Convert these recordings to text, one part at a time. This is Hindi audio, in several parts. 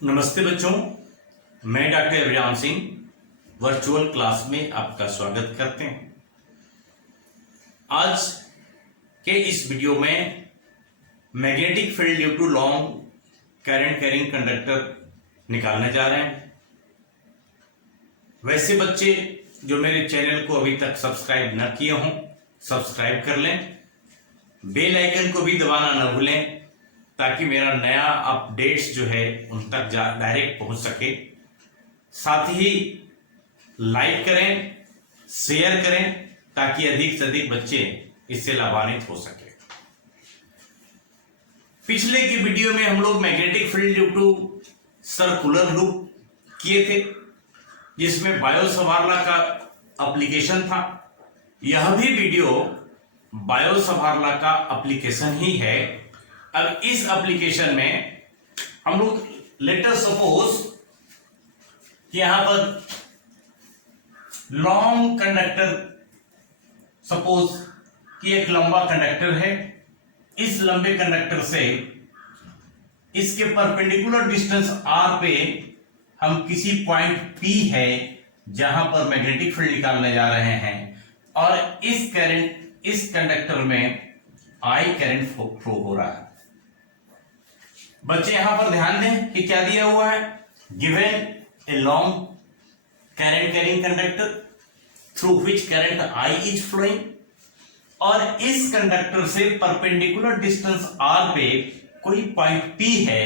नमस्ते बच्चों, मैं डॉक्टर अभिराम सिंह वर्चुअल क्लास में आपका स्वागत करते हैं। आज के इस वीडियो में magnetic field due to long current carrying conductor निकालने जा रहे हैं। वैसे बच्चे जो मेरे चैनल को अभी तक सब्सक्राइब न किए हों, सब्सक्राइब कर लें, बेल आइकन को भी दबाना न भूलें ताकि मेरा नया अपडेट्स जो है उन तक डायरेक्ट पहुंच सके। साथ ही लाइक करें, शेयर करें ताकि अधिक से अधिक बच्चे इससे लाभान्वित हो सके। पिछले की वीडियो में हम लोग magnetic field due to circular loop किए थे, जिसमें बायो-सवार्ला का एप्लीकेशन था। यह भी वीडियो बायो-सवार्ला का एप्लीकेशन ही है। अब इस एप्लीकेशन में हम लोग लेटर सपोज कि यहां पर लॉन्ग कंडक्टर, सपोज कि एक लंबा कंडक्टर है। इस लंबे कंडक्टर से इसके परपेंडिकुलर डिस्टेंस r पे हम किसी पॉइंट P है जहां पर मैग्नेटिक फील्ड निकालने जा रहे हैं, और इस कंडक्टर में I करंट फ्लो हो रहा है। बच्चे यहां पर ध्यान दें कि क्या दिया हुआ है। Given a long current carrying conductor through which current I is flowing, और इस कंडक्टर से परपेंडिकुलर डिस्टेंस r पे कोई पॉइंट P है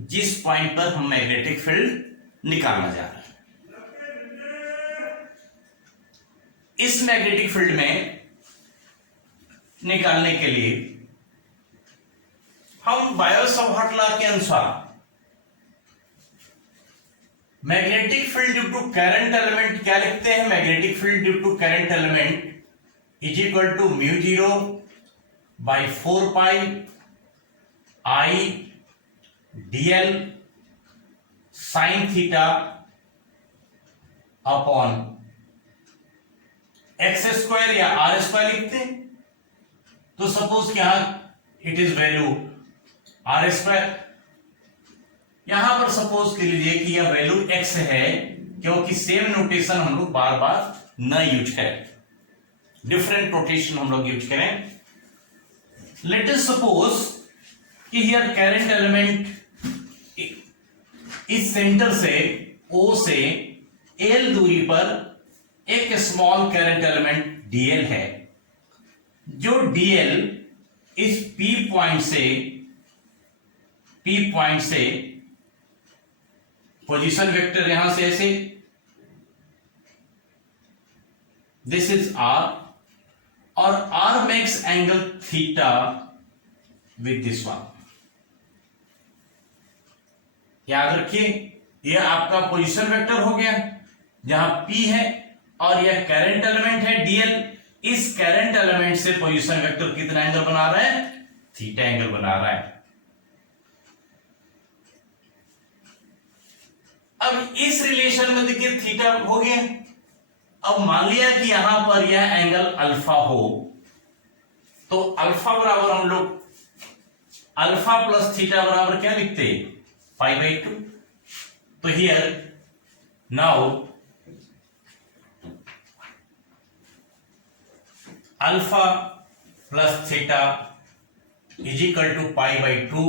जिस पॉइंट पर हम मैग्नेटिक फील्ड निकालना जा रहे हैं। इस मैग्नेटिक फील्ड में निकालने के लिए हम बायो-सवार्ला के अनुसार magnetic field due to current element क्या लिखते हैं। Magnetic field due to current element is equal to mu 0 by 4 pi I dl sine theta upon x square या आर स्क्वायर लिखते हैं। तो सपोज क्या it is value r square. यहां पर सपोज कर लीजिए कि यह वैल्यू एक्स है, क्योंकि सेम नोटेशन हम लोग बार बार न यूज करें, डिफरेंट नोटेशन हम लोग यूज करें। लेट अस सपोज कि हियर करंट एलिमेंट इस सेंटर से O से L दूरी पर एक स्मॉल करंट एलिमेंट dl है, जो dl इस P पॉइंट से पोजीशन वेक्टर यहां से ऐसे, दिस इज r, और r makes angle theta with this one. याद रखिए, यह आपका पोजीशन वेक्टर हो गया जहां P है और यह करंट एलिमेंट है dl। इस करंट एलिमेंट से पोजीशन वेक्टर कितना एंगल बना रहा है, थीटा एंगल बना रहा है। अब इस रिलेशन में देखिए थीटा हो गया। अब मान लिया कि यहां पर यह एंगल अल्फा हो, तो अल्फा बराबर हम लोग अल्फा प्लस थीटा बराबर क्या लिखते हैं, पाई बाई 2। तो here now alpha plus theta is equal to pi by 2,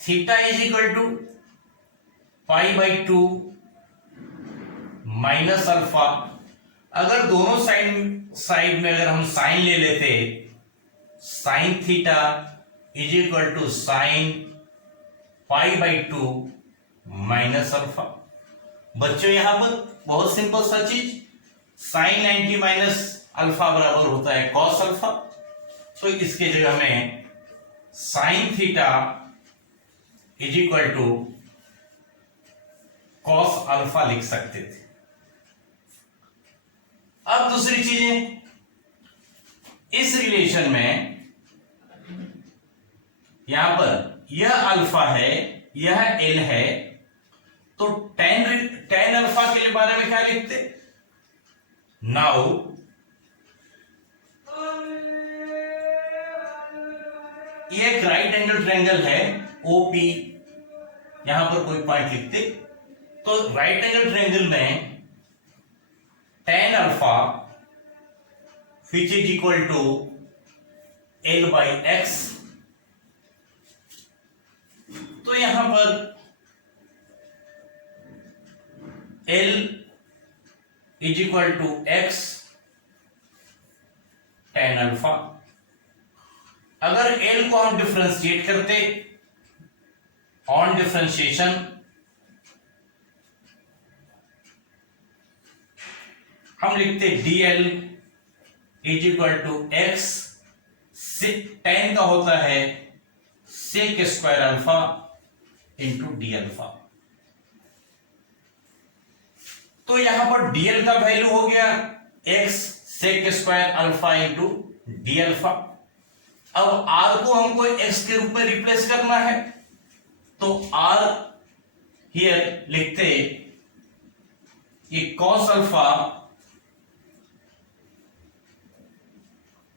theta is equal to pi by 2 minus alpha. अगर दोनों साइड में अगर हम साइन ले लेते, sine theta is equal to sine pi by 2 minus alpha. बच्चों यहां पर बहुत सिंपल सा चीज, साइन 90 माइनस अल्फा बराबर होता है कॉस अल्फा। तो इसके जगह में sine theta is equal to cos alpha लिख सकते थे। अब दूसरी चीजें, इस रिलेशन में यहां पर यह अल्फा है, यह एल है, तो टेन अल्फा के बारे में क्या लिखते, नाउ ये एक राइट एंगल ट्रायंगल है ओपी यहां पर कोई पॉइंट लिखते, तो राइट एंगल ट्रायंगल में tan alpha which is equal to L by x, तो यहां पर L is equal to x tan alpha. अगर L को हम डिफरेंशिएट करते ऑन डिफरेंशिएशन, हम लिखते dl is equal to x, tan का होता है sec square alpha into d alpha. तो यहां पर dl का वैल्यू हो गया x sec square alpha into d alpha. अब r को हमको x के रूप में रिप्लेस करना है, तो r हियर लिखते ये cos alpha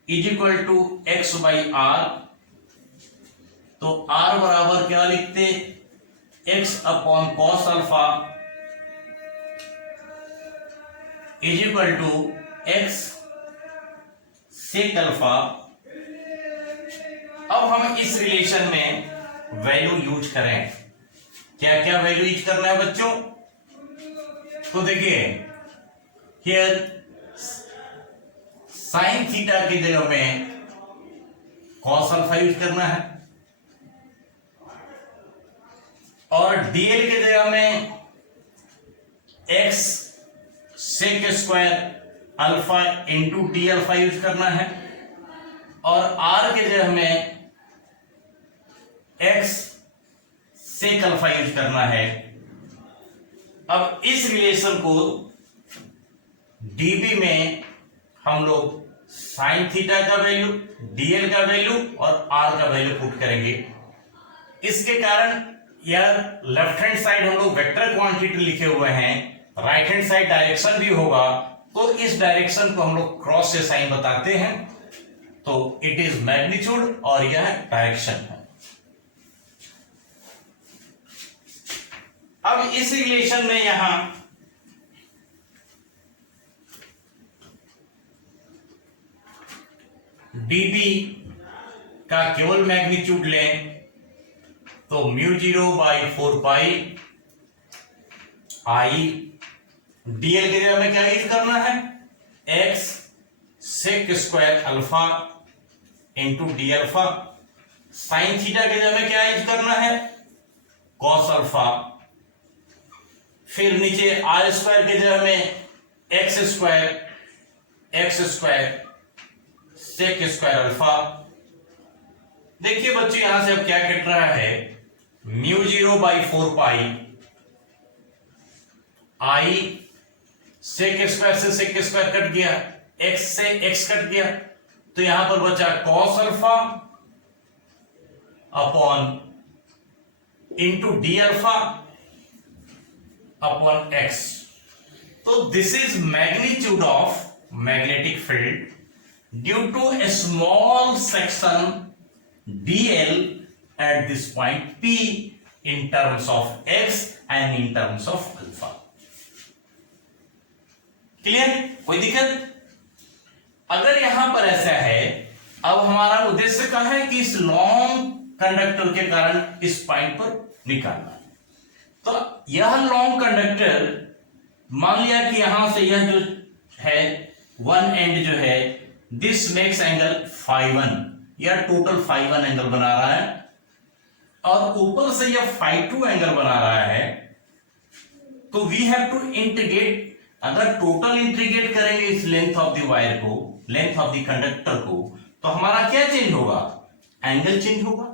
is equal to x by r, तो r बराबर क्या लिखते x upon cos alpha is equal to x sec alpha. अब हम इस रिलेशन में वैल्यू यूज करें, क्या क्या वैल्यू यूज करना है बच्चों? तो देखिए हियर साइन थीटा की जगह में कॉस अल्फा यूज करना है, और डीएल की जगह में x sec square alpha into d alpha use करना है, और आर के जगह में एक्स सेक अल्फा यूज करना है। अब इस रिलेशन को डीबी में हम लोग साइन थीटा का वैल्यू, डीएल का वैल्यू और आर का वैल्यू पुट करेंगे। इसके कारण यार लेफ्ट हैंड साइड हम लोग वेक्टर क्वांटिटी लिखे हुए हैं, राइट हैंड साइड डायरेक्शन भी होगा, तो इस डायरेक्शन को हम लोग क्रॉस से साइन बताते हैं, तो इट इज मैग्नीट्यूड और यह डायरेक्शन है। अब इस रिलेशन में यहां डीबी का केवल मैग्नीट्यूड लें तो μ0 बाई 4 पाई आई, डीएल के जगह में क्या यूज करना है x sec square alpha into d alpha, sine theta के जगह में क्या यूज करना है कॉस अल्फा, फिर नीचे आर स्क्वायर के जगह में x square sec square alpha. देखिए बच्चों यहां से अब क्या कट रहा है, μ0 by 4 pi I, sec square से सेक स्क्वायर कट गया, एक्स से एक्स कट गया, तो यहां पर बचा cos alpha upon into d alpha upon x. तो this is magnitude of magnetic field due to a small section dl at this point p in terms of x and in terms of alpha। Clear? कोई दिक्कत? अगर यहां पर ऐसा है, अब हमारा उद्देश्य क्या है कि इस लॉन्ग कंडक्टर के कारण इस पॉइंट पर निकालना। तो यह लॉन्ग कंडक्टर मान लिया कि यहां से यह जो है वन एंड जो है दिस मेक्स एंगल φ1, यह टोटल φ1 एंगल बना रहा है, और ऊपर से यह φ2 एंगल बना रहा है। तो वी हैव टू इंटीग्रेट, अगर टोटल इंटीग्रेट करेंगे इस लेंथ ऑफ द वायर को, लेंथ ऑफ द कंडक्टर को, तो हमारा क्या चेंज होगा, एंगल चेंज होगा।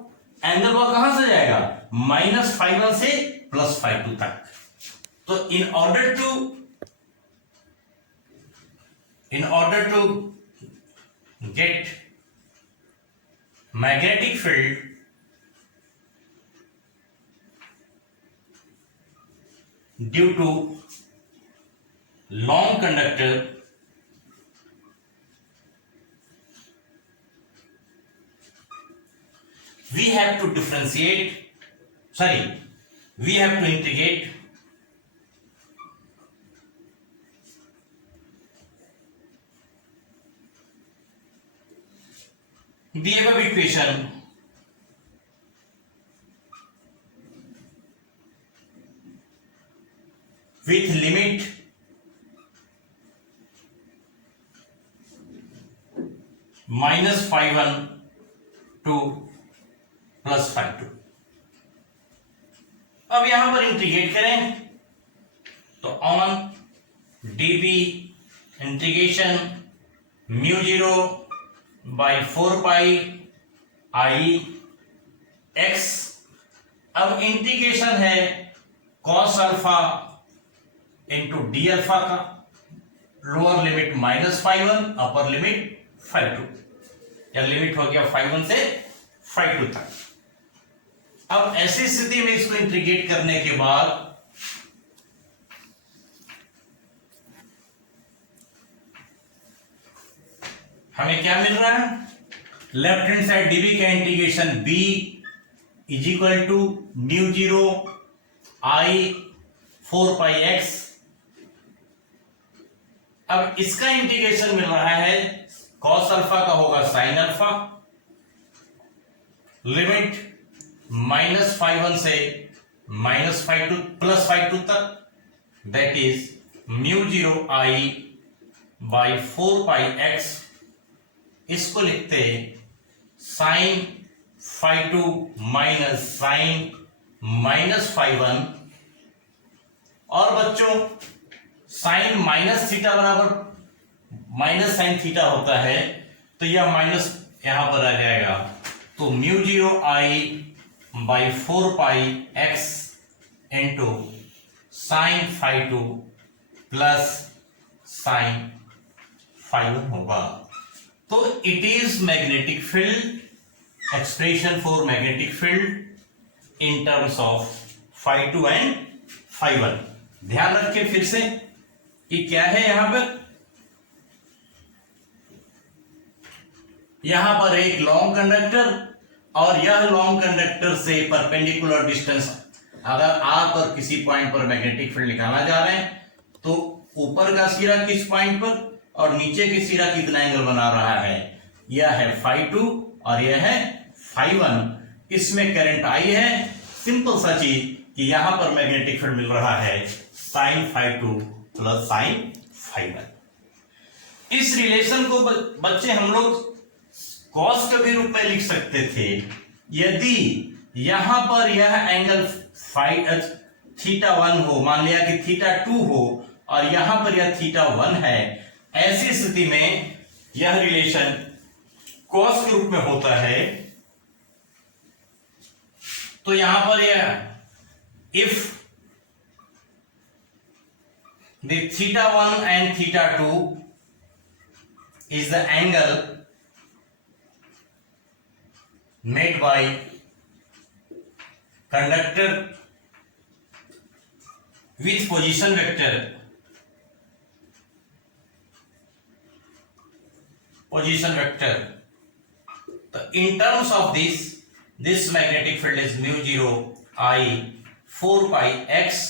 एंगल वह कहां से जाएगा, माइनस φ1 से प्लस φ2 तक। तो in order to get magnetic field due to long conductor, we have to we have to integrate the above equation with limit minus phi 1 to plus phi 2। अब यहां पर इंटीग्रेट करें तो on dv integration mu 0 by 4 pi I x. अब इंटीग्रेशन है cos alpha into d alpha का, lower limit minus phi 1, upper limit phi 2, या लिमिट हो गया फाई 1 से फाई 2 तक। अब ऐसी स्थिति में इसको इंटीग्रेट करने के बाद हमें क्या मिल रहा है, लेफ्ट हैंड साइड डीबी का integration b is equal to mu 0 I 4 pi x. अब इसका इंटीग्रेशन मिल रहा है कॉस अल्फा का होगा sine alpha, limit minus phi 1 से माइनस फाई 2 प्लस फाई 2 तक, that is mu 0 I by 4 pi x. इसको लिखते sine phi 2 minus sine minus phi 1। और बच्चों साइन माइनस थीटा बराबर माइनस साइन थीटा होता है, तो यह माइनस यहां पर आ जाएगा, तो mu 0 I by 4 pi x into sine phi 2 plus sine phi 1 होगा। तो it is magnetic field, expression for magnetic field in terms of phi 2 and phi 1। ध्यान रखें फिर से कि क्या है यहां पर एक लॉन्ग कंडक्टर, और यह लॉन्ग कंडक्टर से परपेंडिकुलर डिस्टेंस, अगर r पर किसी पॉइंट पर मैग्नेटिक फील्ड निकालना जा रहे हैं तो ऊपर का सिरा किस पॉइंट पर और नीचे के सिरा कितना एंगल बना रहा है, यह है फाई 2 और यह है फाई 1। इसमें करंट I है, सिंपल सा चीज कि यहां पर मैग्नेटिक फील्ड मिल रहा है sine phi 2 plus sine phi 1। इस रिलेशन को बच्चे हम लोग कॉस के भी रूप में लिख सकते थे, यदि यहां पर यह एंगल फाई थीटा 1 हो, मान लिया कि थीटा 2 हो और यहां पर यह थीटा 1 है, ऐसी स्थिति में यह रिलेशन कॉस के रूप में होता है। तो यहां पर यह if the theta 1 and theta 2 is the angle made by conductor with position vector so in terms of this magnetic field is mu 0 I 4 pi x।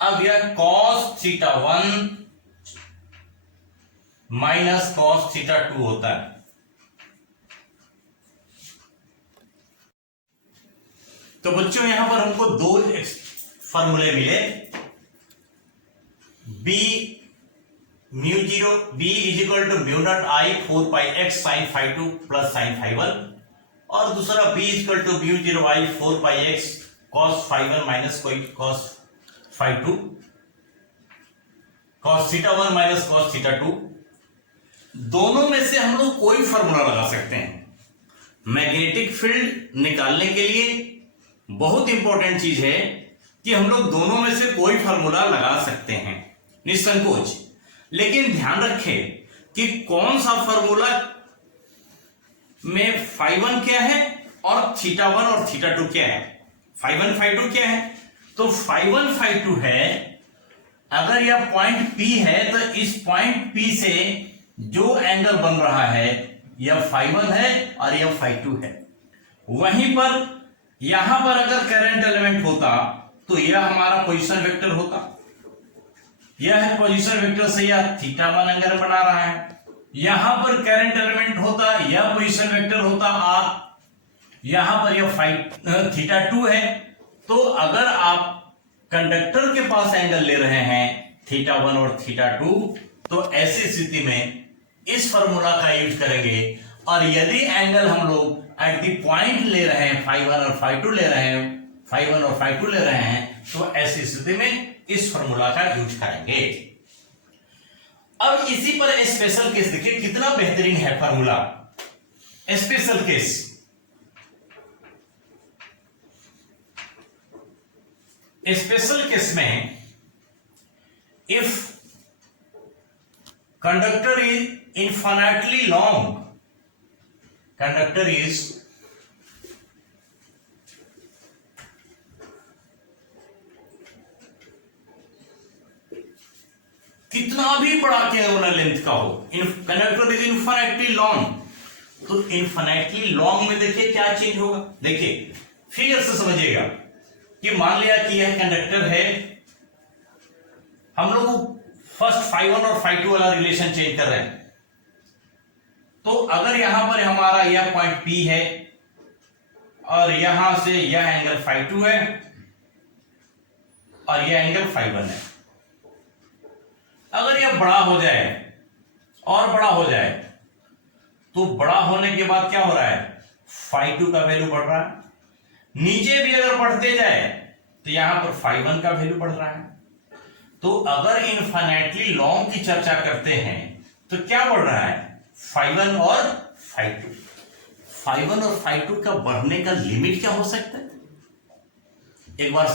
अब यह cos theta 1 minus cos theta 2 होता है। तो बच्चों यहां पर हमको दो फॉर्मूले मिले, b mu 0 b is equal to mu not I 4 pi x sine phi 2 plus sine phi 1, और दूसरा b is equal to mu 0 I 4 pi x cos phi 1 minus cos phi 2 cos theta 1 minus cos theta 2। दोनों में से हम लोग कोई फॉर्मूला लगा सकते हैं। मैग्नेटिक फील्ड निकालने के लिए बहुत इंपॉर्टेंट चीज है कि हम लोग दोनों में से कोई फार्मूला लगा सकते हैं निसंकोच, लेकिन ध्यान रखें कि कौन सा फार्मूला में फाई 1 क्या है और थीटा 1 और थीटा 2 क्या है, फाई 1 फाई 2 क्या है। तो फाई 1 फाई 2 है, अगर यह पॉइंट P है तो इस पॉइंट P से जो एंगल बन रहा है यह फाई 1 है और यह फाई 2 है। वहीं पर यहां पर अगर करंट एलिमेंट होता तो यह हमारा पोजीशन वेक्टर होता, यह है पोजीशन वेक्टर से यह θ1 एंगल बना रहा है। यहां पर करंट एलिमेंट होता, यह पोजीशन वेक्टर होता R, यहां पर यह θ2 है। तो अगर आप कंडक्टर के पास एंगल ले रहे हैं θ1 और θ2, तो ऐसी स्थिति में इस फार्मूला का यूज करेंगे। और यदि एंगल हम लोग एट द पॉइंट ले रहे हैं, φ1 और φ2 ले रहे हैं, φ1 और φ2 ले रहे हैं, तो ऐसी स्थिति में इस फार्मूला का यूज करेंगे। अब इसी पर स्पेशल केस देखिए कितना बेहतरीन है formula. Special case, special case में if conductor is infinitely long, conductor is कितना भी बड़ा केवल लेंथ का हो, कंडक्टर इज इनफिनिटली लॉन्ग, तो इनफिनिटली लॉन्ग में देखिए क्या चेंज होगा। देखिए फिगर से समझिएगा कि मान लिया कि यह कंडक्टर है, हम लोग फर्स्ट φ1 और φ2 वाला रिलेशन चेंज कर रहे हैं। तो अगर यहां पर हमारा यह पॉइंट P है और यहां से यह एंगल φ2 है और यह एंगल φ1 है, अगर यह बड़ा हो जाए और बड़ा हो जाए, तो बड़ा होने के बाद क्या हो रहा है, φ2 का वैल्यू बढ़ रहा है। नीचे भी अगर बढ़ते जाए तो यहां पर φ1 का वैल्यू बढ़ रहा है। तो अगर इनफिनिटली लॉन्ग की चर्चा करते हैं तो क्या बढ़ रहा है, φ1 और φ2। φ1 और φ2 का बढ़ने का लिमिट क्या हो सकता है, एक बार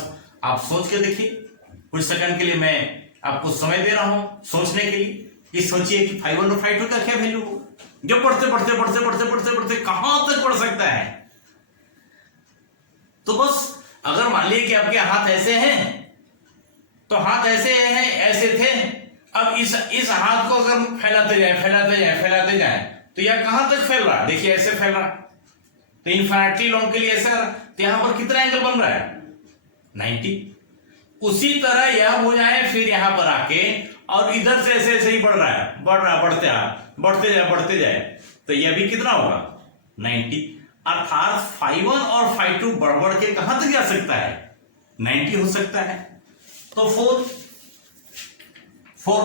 आप सोच के देखिए। कुछ सेकंड के लिए मैं आपको समय दे रहा हूं सोचने के लिए, कि सोचिए कि φ1 और φ2 का क्या वैल्यू हो, जो बढ़ते बढ़ते बढ़ते बढ़ते बढ़ते बढ़ते कहां तक बढ़ सकता है। तो बस अगर मान लीजिए कि आपके हाथ ऐसे हैं, तो हाथ ऐसे हैं, ऐसे थे, अब इस हाथ को अगर फैलाते जाए फैलाते जाए फैलाते जाए, तो यह कहां तक फैल रहा है, देखिए ऐसे फैल रहा है। तो इनफिनिटली लॉन्ग के लिए ऐसा, तो यहां पर कितना एंगल बन रहा है, 90। उसी तरह यह हो जाए फिर यहां पर आके, और इधर से ऐसे ऐसे ही बढ़ रहा है, बढ़ रहा है, बढ़ते जाए, तो यह भी कितना होगा, 90। अर्थात φ1 और φ2 बढ़ बढ़ के कहां तक जा सकता है, 90 हो सकता है। तो for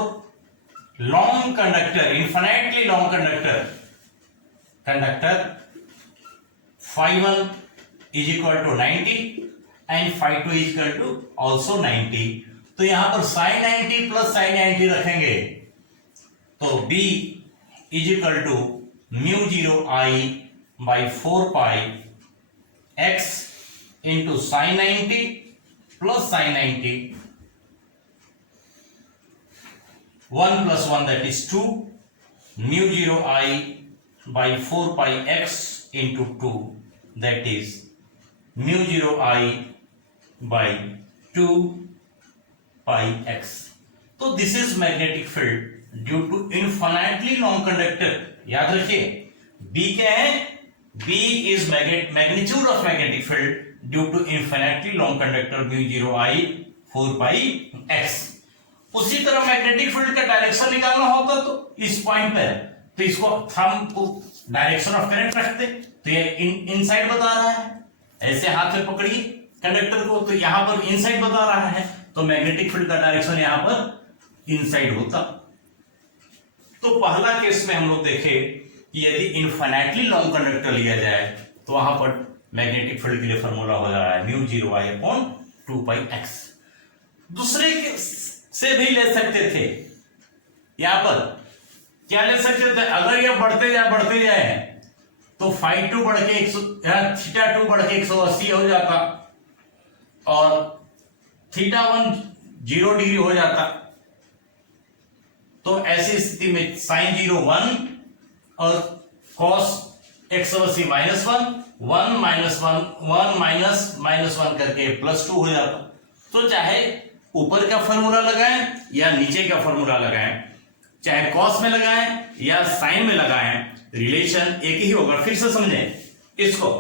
long conductor, infinitely long conductor φ1 is equal to 90 and φ2 is equal to also 90। तो यहां पर sin 90 प्लस sin 90 रखेंगे, तो b is equal to μ0 I by 4 pi x into sin 90 plus sin 90, 1 plus 1 that is 2, μ0 I by 4 pi x into 2 that is μ0 I by 2 pi x. तो this is magnetic field due to infinitely long conductor. याद रखिए B क्या है, B is magnitude of magnetic field due to infinitely long conductor μ0 I 4 pi x. उसी तरह मैग्नेटिक फील्ड का डायरेक्शन निकालना होता तो इस पॉइंट पर, तो इसको हम डायरेक्शन ऑफ करंट रखते, तो ये इनसाइड बता रहा है, ऐसे हाथ में पकड़िए कंडक्टर को, तो यहां पर इनसाइड बता रहा है, तो मैग्नेटिक फील्ड का डायरेक्शन यहां पर इनसाइड होता। तो पहला केस में हम लोग देखे कि यदि इनफिनिटली लॉन्ग कंडक्टर लिया जाए तो वहां पर मैग्नेटिक फील्ड के लिए फॉर्मूला हो जा रहा है μ0 I अपॉन 2 pi x। दूसरे केस से भी ले सकते थे, यहां पर क्या ले सकते थे, अगर यह बढ़ते जाए तो φ2 बढ़ के θ2 बढ़ के 180 हो जाता और θ1 0 डिग्री हो जाता। तो ऐसी स्थिति में sin 0 1 और cos 180 -1 1 माइनस 1 करके +2 हो जाता। तो चाहे ऊपर का फॉर्मूला लगाएं या नीचे का फॉर्मूला लगाएं, चाहे कॉस में लगाएं या साइन में लगाएं, रिलेशन एक ही होगा। फिर से समझें इसको,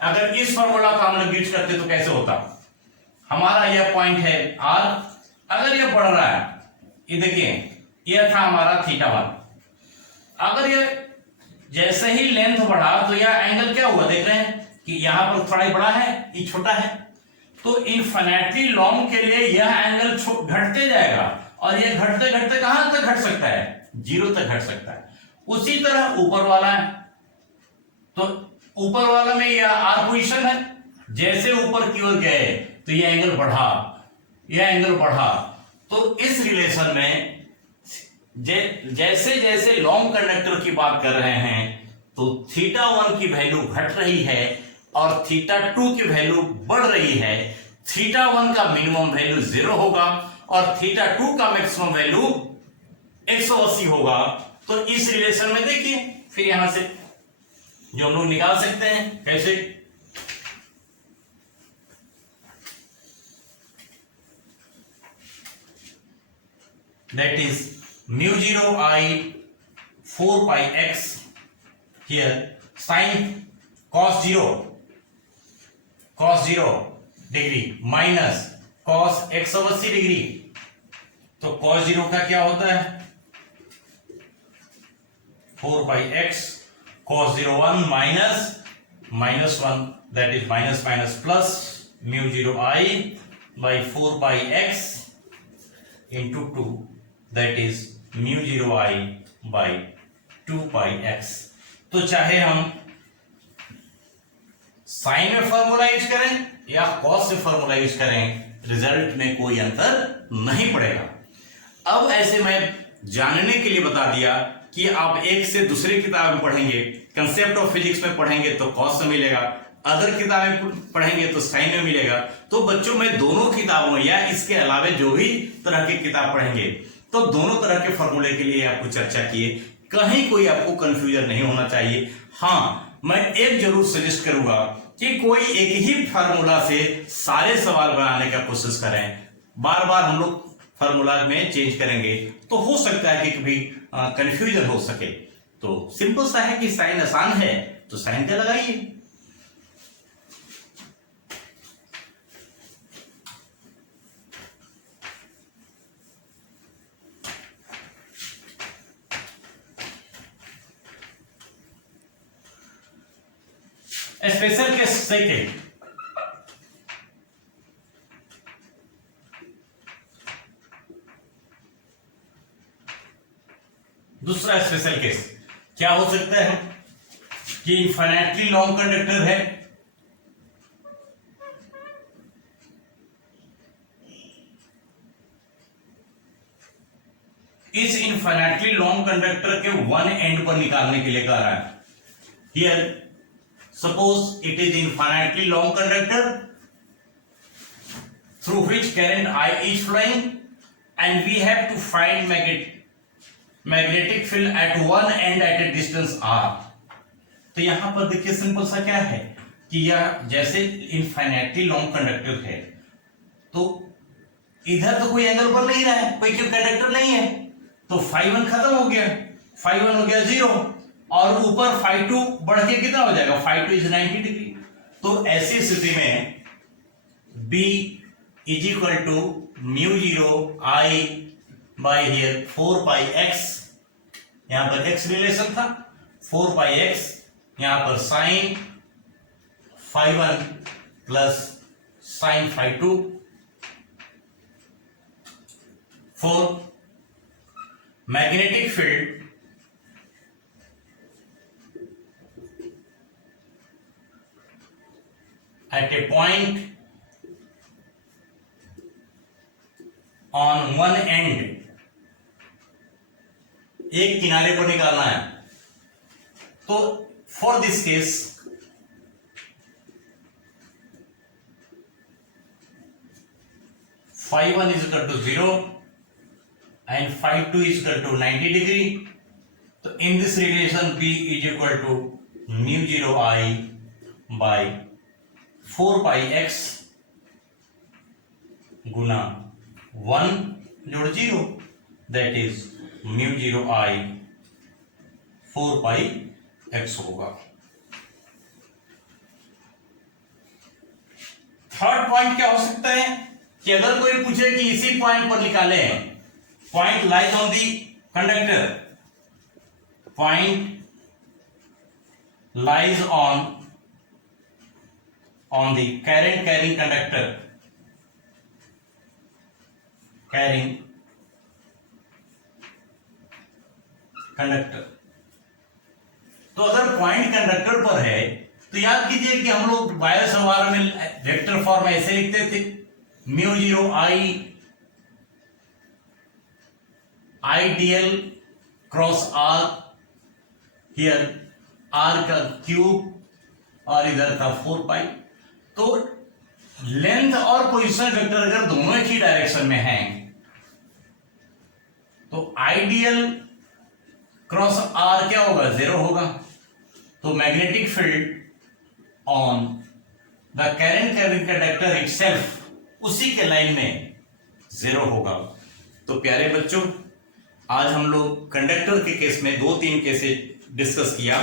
अगर इस फॉर्मूला का हम लोग यूज करते तो कैसे होता, हमारा यह पॉइंट है आर, अगर यह बढ़ रहा है, ये देखिए यह था हमारा θ1, अगर यह जैसे ही लेंथ बढ़ा तो यह एंगल क्या हुआ, देख रहे हैं कि यहां पर थोड़ा ही बड़ा है, ये छोटा है, तो इनफिनिटली लॉन्ग के लिए यह एंगल घटते जाएगा और यह घटते घटते कहां तक घट सकता है, 0 तक घट सकता है। उसी तरह ऊपर वाला है, तो ऊपर वाला में यह आर पोजीशन है, जैसे ऊपर की ओर गए तो यह एंगल बढ़ा, यह एंगल बढ़ा। तो इस रिलेशन में जैसे जैसे लॉन्ग कंडक्टर की बात कर रहे हैं तो θ1 की वैल्यू घट रही है और θ2 की वैल्यू बढ़ रही है। θ1 का मिनिमम वैल्यू 0 होगा और θ2 का मैक्सिमम वैल्यू 180 होगा। तो इस रिलेशन में देखिए फिर यहां से जो हम लोग निकाल सकते हैं, कैसे, that is μ0 I 4 pi x here sin cos 0 degree minus cos 180 degree. तो cos 0 का क्या होता है, 4 pi x cos 0 1 minus 1 that is minus plus μ0 I by 4 pi x into 2 that is μ0 I by 2 pi x। तो चाहे हम साइन में फॉर्मूला यूज करें या कॉस में फॉर्मूला यूज करें, रिजल्ट में कोई अंतर नहीं पड़ेगा। अब ऐसे मैं जानने के लिए बता दिया कि आप एक से दूसरी किताब में पढ़ेंगे, कंसेप्ट ऑफ फिजिक्स में पढ़ेंगे तो कॉस में मिलेगा, अदर किताबें पढ़ेंगे तो साइन में मिलेगा। तो बच्चों में दोनों किताबों या इसके अलावा जो भी तरह की किताब पढ़ेंगे तो दोनों तरह के फॉर्मूले के लिए आपको चर्चा किए, कहीं कोई आपको कंफ्यूजन नहीं होना चाहिए। हाँ, मैं एक जरूर सजेस्ट करूंगा कि कोई एक ही फार्मूला से सारे सवाल बनाने का कोशिश करें। बार बार हम लोग फार्मूला में चेंज करेंगे तो हो सकता है कि कभी कंफ्यूजन हो सके। तो सिंपल सा है कि साइन आसान है तो साइन का लगाइए। स्पेशल केस सेकेंड, दूसरा स्पेशल केस क्या हो सकता है कि इनफाइनाइटली लॉन्ग कंडक्टर है, इस इनफाइनाइटली लॉन्ग कंडक्टर के वन एंड पर निकालने के लिए कह रहा है। Here suppose it is infinitely long conductor through which current I is flowing and we have to find magnetic field at one end at a distance r। तो यहां पर देखिए सिंपल सा क्या है कि यह जैसे इनफाइनाइटली लॉन्ग कंडक्टर है तो इधर तो कोई एंगल बन नहीं रहा है, कोई क्यों कंडक्टर नहीं है, तो φ1 खत्म हो गया, φ1 हो गया 0 और ऊपर φ2 बढ़ के कितना हो जाएगा, φ2 इज 90 डिग्री। तो ऐसी स्थिति में B is equal to μ0 I by here 4 pi x, यहां पर x रिलेशन था, 4 pi x यहां पर sine φ1 plus sine φ2 for magnetic field at a point on one end, एक किनारे पर निकालना है। तो for this case φ1 is equal to 0 and φ2 is equal to 90 degree। तो in this relation B is equal to μ0 I by 4 pi x गुना 1 जोड़ 0 that is μ0 I 4 pi x होगा। थर्ड पॉइंट क्या हो सकता है कि अगर कोई पूछे कि इसी पॉइंट पर निकाले, point lies on the conductor, point lies on the current carrying conductor, तो अगर पॉइंट कंडक्टर पर है तो याद कीजिए कि हम लोग बायो सवार में वेक्टर फॉर्म ऐसे लिखते थे, mu 0 I dl cross r, here r का क्यूब और इधर था 4 पाई। तो लेंथ और पोजीशन वेक्टर अगर दोनों ही डायरेक्शन में हैं तो आइडियल क्रॉस आर क्या होगा, 0 होगा। तो magnetic field on the current carrying conductor itself उसी के लाइन में 0 होगा। तो प्यारे बच्चों, आज हम लोग कंडक्टर के केस में 2-3 केसेस डिस्कस किया।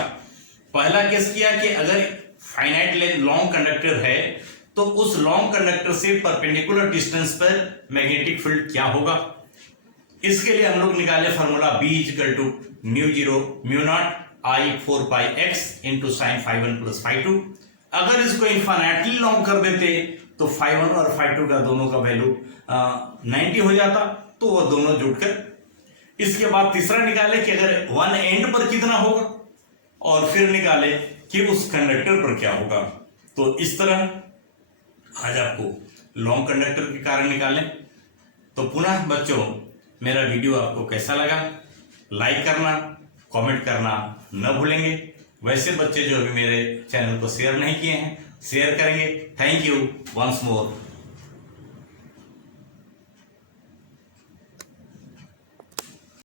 पहला केस किया कि अगर फाइनाइट लेंथ लॉन्ग कंडक्टर है तो उस लॉन्ग कंडक्टर से परपेंडिकुलर डिस्टेंस पर मैग्नेटिक फील्ड क्या होगा। इसके लिए हम लोग निकाले formula B equal to mu 0 mu naught I 4 pi x into sine φ1 plus φ2। अगर इसको इनफाइनाइटली लॉन्ग कर देते तो φ1 और φ2 का दोनों का वैल्यू 90 हो जाता, तो वो दोनों जुड़कर। इसके बाद तीसरा निकाले कि अगर वन एंड पर कितना होगा और फिर निकाले कि उस कंडक्टर पर क्या होगा। तो इस तरह आज आपको लॉन्ग कंडक्टर के कारण निकालें। तो पुनः बच्चों, मेरा वीडियो आपको कैसा लगा, लाइक करना, कमेंट करना न भूलेंगे। वैसे बच्चे जो अभी मेरे चैनल को शेयर नहीं किए हैं, शेयर करेंगे। Thank you once more.